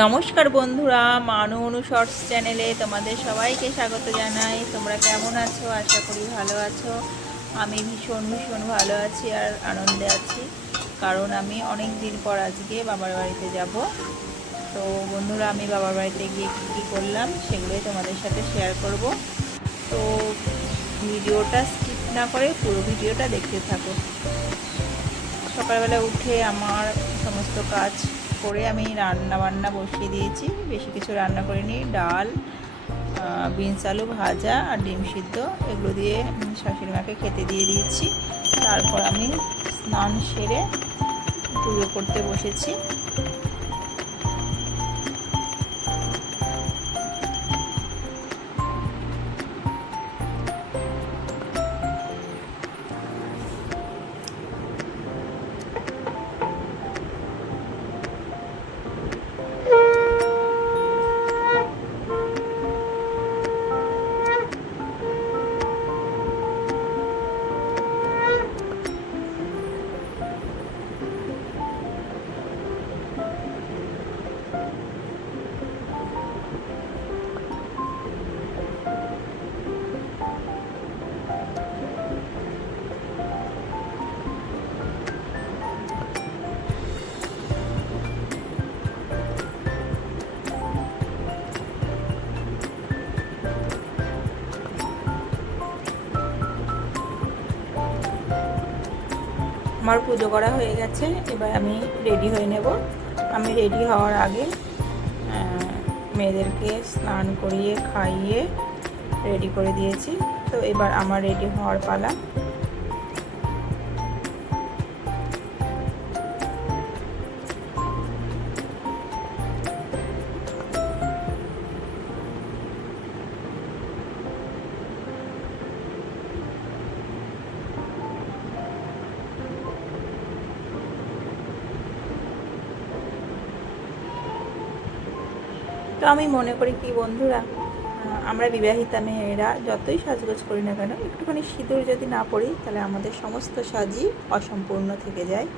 নমস্কার বন্ধুরা, মানু অনু শর্টস চ্যানেলে তোমাদের সবাইকে স্বাগত জানাই। তোমরা কেমন আছো? আশা করি ভালো আছো। আমি ভীষণ ভীষণ ভালো আছি আর আনন্দে আছি, কারণ আমি অনেক দিন পর আজকে বাবার বাড়িতে যাব। তো বন্ধুরা, আমি বাবার বাড়িতে গিয়ে কী কী করলাম সেগুলোই তোমাদের সাথে শেয়ার করব। তো ভিডিওটা স্কিপ না করে পুরো ভিডিওটা দেখতে থাকো। সকালবেলা উঠে আমার সমস্ত কাজ করে আমি রান্না বান্না বসিয়ে দিয়েছি। বেশি কিছু রান্না করিনি। ডাল বিনস আলু ভাজা আর ডিম সিদ্ধ এগুলো দিয়ে শাশুড়ি মাকে খেতে দিয়ে দিয়েছি। তারপর আমি স্নান সেরে পুজো করতে বসেছি। আমার পুজো করা হয়ে গেছে, এবার আমি রেডি হয়ে নেব। আমি রেডি হওয়ার আগে মেয়েদেরকে স্নান করিয়ে, খাইয়ে রেডি করে দিয়েছি। তো এবার আমার রেডি হওয়ার পালা। তো আমি মনে করি কি বন্ধুরা আমরা বিবাহিতা মেয়েরা যতই সাজগোজ করি না কেন, একটুখানি সিঁদুর যদি না পড়ি তাহলে আমাদের সমস্ত সাজই অসম্পূর্ণ থেকে যায়।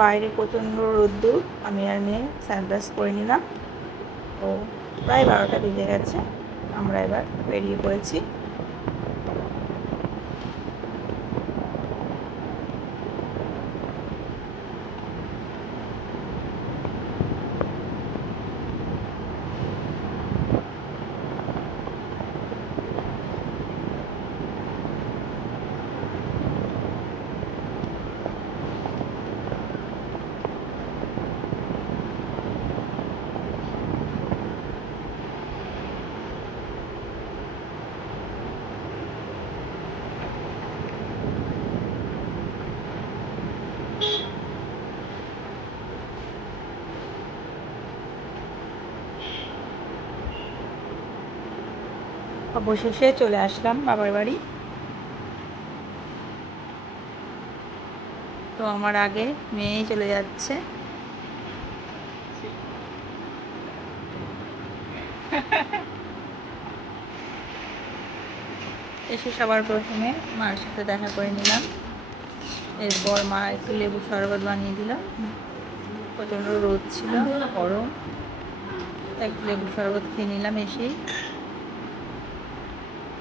বাইরে প্রচণ্ড রোদ্দুর, আমি আর মেয়ে স্যানিটাইজ করে নিলাম। তো প্রায় বারোটা বেজে গেছে। আমরা এবার বেরিয়ে পড়েছি। অবশেষে চলে আসলাম বাবার বাড়ি। তো আমার আগে মেয়েই চলে যাচ্ছে। এসে সবার প্রথমে মার সাথে দেখা করে নিলাম। এরপর মা একটু লেবু শরবত বানিয়ে দিল। প্রচণ্ড রোদ ছিল, গরম। একটু লেবু শরবত খেয়ে নিলাম এসেই।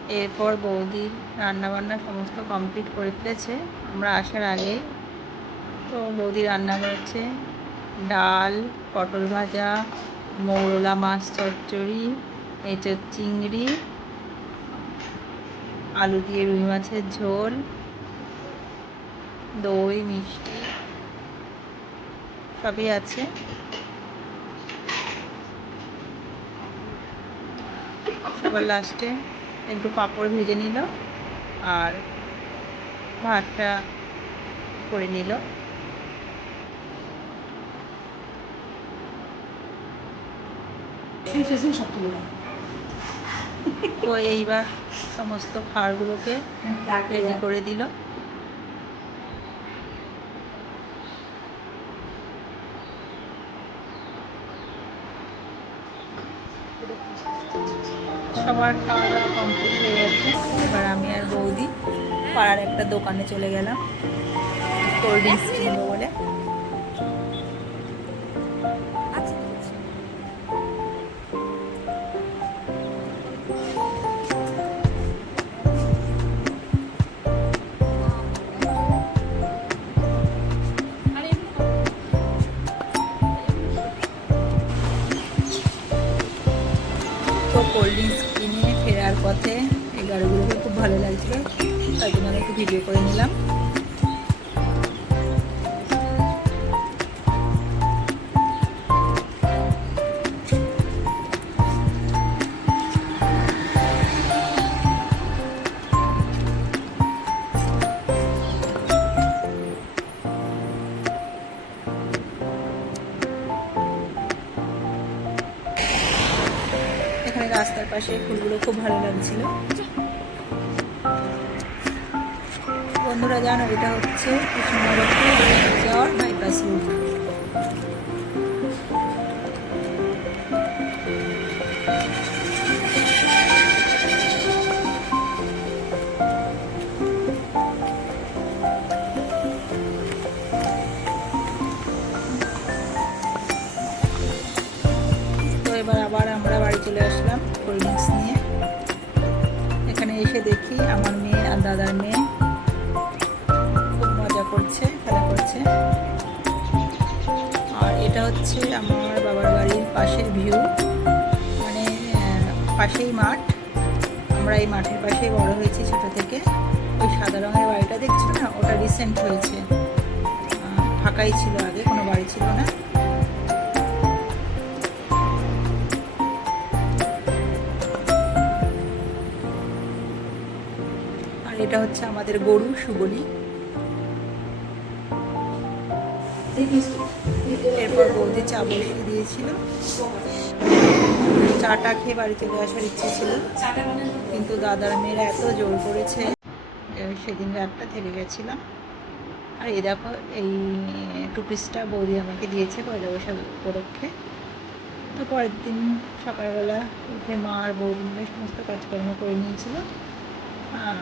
এরপর বৌদির রান্নাবান্না সমস্ত কমপ্লিট করে ফেলেছে। আমরা আসার আগে তো বৌদি রান্না করেছে। ডাল, পটল ভাজা, মৌরলা মাছ চচ্চড়ি, এঁচোর চিংড়ি, আলু দিয়ে রুই মাছের ঝোল, দই, মিষ্টি, সবই আছে। সবার লাস্টে একটু পাঁপড় ভেজে নিল আর ভাতটা করে নিল। তো এইবার সমস্ত খাবারগুলোকে রেডি করে দিল। সবার খাওয়া দাওয়া কমপ্লিট হয়ে গেছে। এবার আমি আর বৌদি পাড়ার একটা দোকানে চলে গেলাম। কোল্ড ড্রিঙ্কস কিনবো বলে। তো পথে এই গাড়িগুলোকে খুব ভালো লাগছিল তাই জন্য একটু ভিডিও করে নিলাম। ভালো লাগছিল। বন্ধুরা জানো এটা হচ্ছে কৃষ্ণনগর বাইপাস রুট দেখি, আমার মেয়ে আর দাদার মেয়ে। খুব মজা করছে, খেলা করছে। আর এটা হচ্ছে আমার বাবার বাড়ির পাশের ভিউ। মানে পাশেই মাঠ। আমরা এই মাঠের পাশেই বড় হয়েছি ছোট থেকে। ওই সাদা রঙের বাড়িটা দেখছ না? ওটা রিসেন্ট হয়েছে। ফাঁকাই ছিল আগে, কোনো বাড়ি ছিল না। এটা হচ্ছে আমাদের গরু সুবলি এরপর বৌদি চা বসিয়ে দিয়েছিল। চাটা খেয়ে বাড়ি চলে আসার ইচ্ছে ছিল। কিন্তু দাদার মেয়েরা এত জোর করেছে সেদিন রাতটা থেকে গেছিলাম। আর এই দেখো, এই টু পিসটা বৌদি আমাকে দিয়েছে পয়লা বৈশাখ উপলক্ষে। তো পরের দিন সকালবেলা উঠে মা আর বৌদি সমস্ত কাজকর্ম করে নিয়েছিল। আর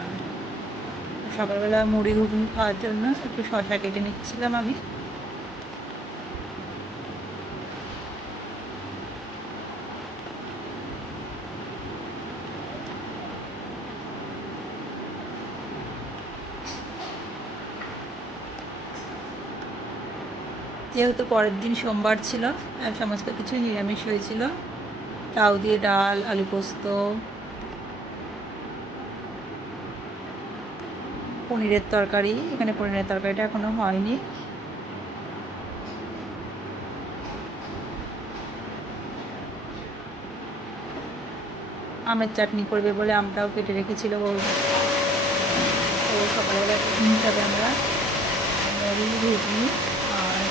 সকালবেলা মুড়ি ঘুগনি খাওয়ার জন্য একটু শশা কেটে নিচ্ছিলাম আমি। যেহেতু পরের দিন সোমবার ছিল, আর সমস্ত কিছু নিরামিষ হয়েছিল, তাও দিয়ে ডাল, আলু পোস্ত পনিরের তরকারি, এখানে পনিরের তরকারিটা এখনও হয়নি। আমের চাটনি করবে বলে আমটাও কেটে রেখেছিল ও। তো সকালবেলা হিসাবে আমরা। মুড়ি ঘুগনি আর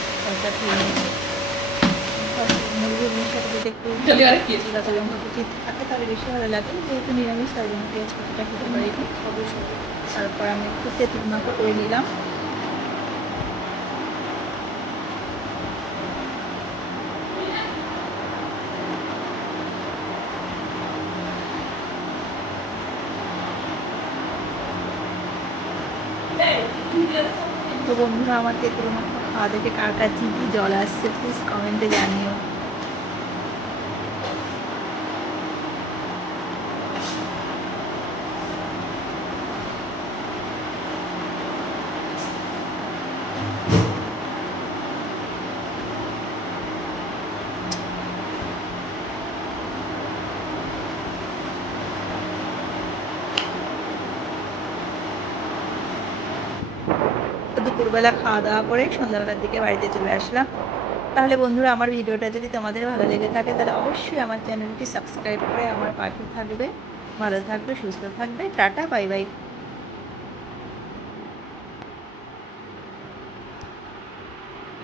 মুড়ি যদি একটু থাকে, তাহলে বেশি ভালো লাগে। যেহেতু নিরামিষ, তাই জন্য পেঁয়াজ কুচিটা খেতে পারি তারপর আমি একটু তেঁতুল মাখা করে নিলাম। তো বন্ধুরা, আমার তেঁতুল মাখা খাওয়া দেখে কার কার জিভে জল আসছে প্লিজ কমেন্টে জানিও। দুপুরবেলা খাওয়া দাওয়া করে সন্ধ্যাবেলার দিকে বাড়িতে চলে আসলাম। তাহলে বন্ধুরা, আমার ভিডিওটা যদি তোমাদের ভালো লেগে থাকে, তাহলে অবশ্যই আমার চ্যানেলটি সাবস্ক্রাইব করে আমার পাশে থাকবে। ভালো থাকবে, সুস্থ থাকবে। Tata, bye bye.